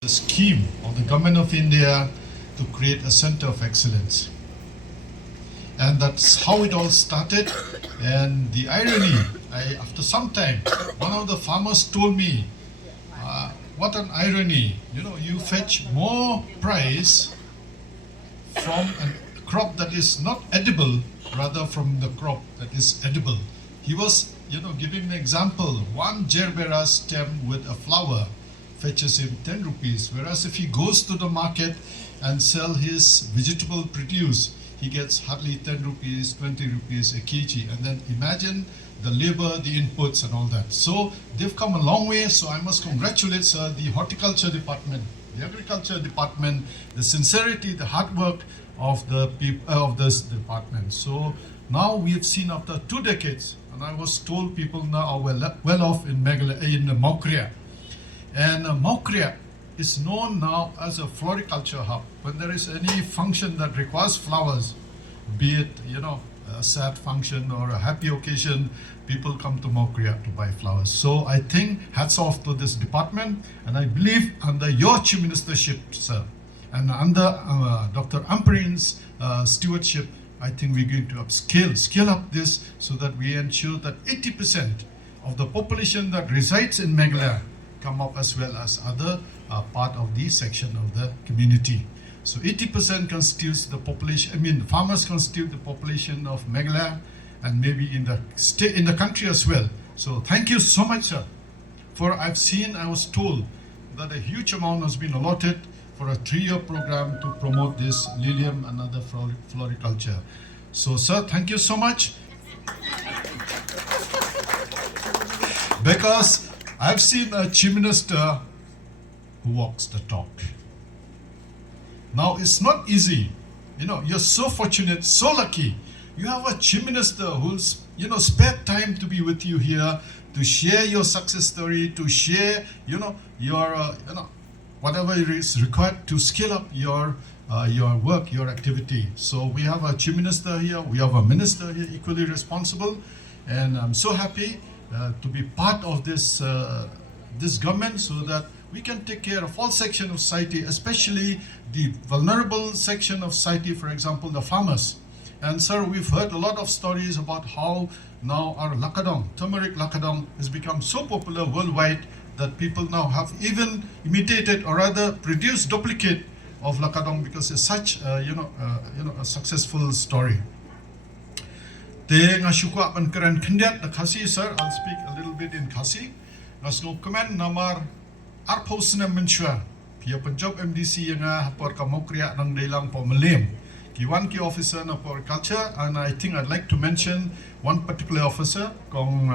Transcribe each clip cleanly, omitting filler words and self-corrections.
the scheme of the Government of India to create a center of excellence. And that's how it all started. And the irony, after some time, one of the farmers told me, what an irony, you fetch more price from a crop that is not edible, rather from the crop that is edible. He was, giving an example. One gerbera stem with a flower fetches him 10 rupees, whereas if he goes to the market and sell his vegetable produce, he gets hardly 10 rupees, 20 rupees a kg. And then imagine the labor, the inputs and all that. So they've come a long way. So I must congratulate the horticulture department, the agriculture department, the sincerity, the hard work of the people of this department. So now we have seen after 2 decades, and I was told people now are well off in Meghalaya, in Mawkriah. And Mawkriah is known now as a floriculture hub. When there is any function that requires flowers, be it a sad function or a happy occasion, people come to Mawkriah to buy flowers. So I think hats off to this department, and I believe under your chief ministership, sir, and under Dr. Amprin's stewardship, I think we're going to scale up this so that we ensure that 80% of the population that resides in Meghalaya come up as well as other part of the section of the community. So 80% constitutes the population, farmers constitute the population of Meghalaya and maybe in the state, in the country as well. So thank you so much, sir. For I was told that a huge amount has been allotted for a 3-year program to promote this Mylliem and other floriculture. So sir, thank you so much. Because I've seen a chief minister who walks the talk. Now it's not easy. You're so fortunate, so lucky. You have a chief minister who's, spared time to be with you here, to share your success story, to share, your, whatever it is required to scale up your work, your activity. So we have a chief minister here, we have a minister here equally responsible, and I'm so happy to be part of this government so that we can take care of all sections of society, especially the vulnerable section of society, for example, the farmers. And sir, we've heard a lot of stories about how now our lakadong, turmeric lakadong, has become so popular worldwide that people now have even imitated or rather produced duplicate of lakadong because it's such a successful story. Te ngasuka pan keren kendiat the Khasi, sir. I'll speak a little bit in Khasi. Ngasno comment namar arposna menshua. Pia Punjab MDC yang hapor ka Mawkriah nang dailang po Mylliem. Kiwan ki officer na floriculture, and I think I'd like to mention one particular officer, Kong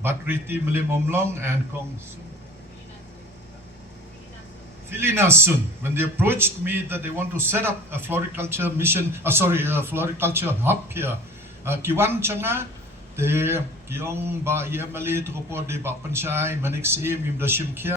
Batriti Mylliem Omlong and Kong Filina Sun. When they approached me that they want to set up a floriculture mission, a floriculture hub here, Kiwan changa te kiong ba MLA to po de ba pansai manik sim im dashim kia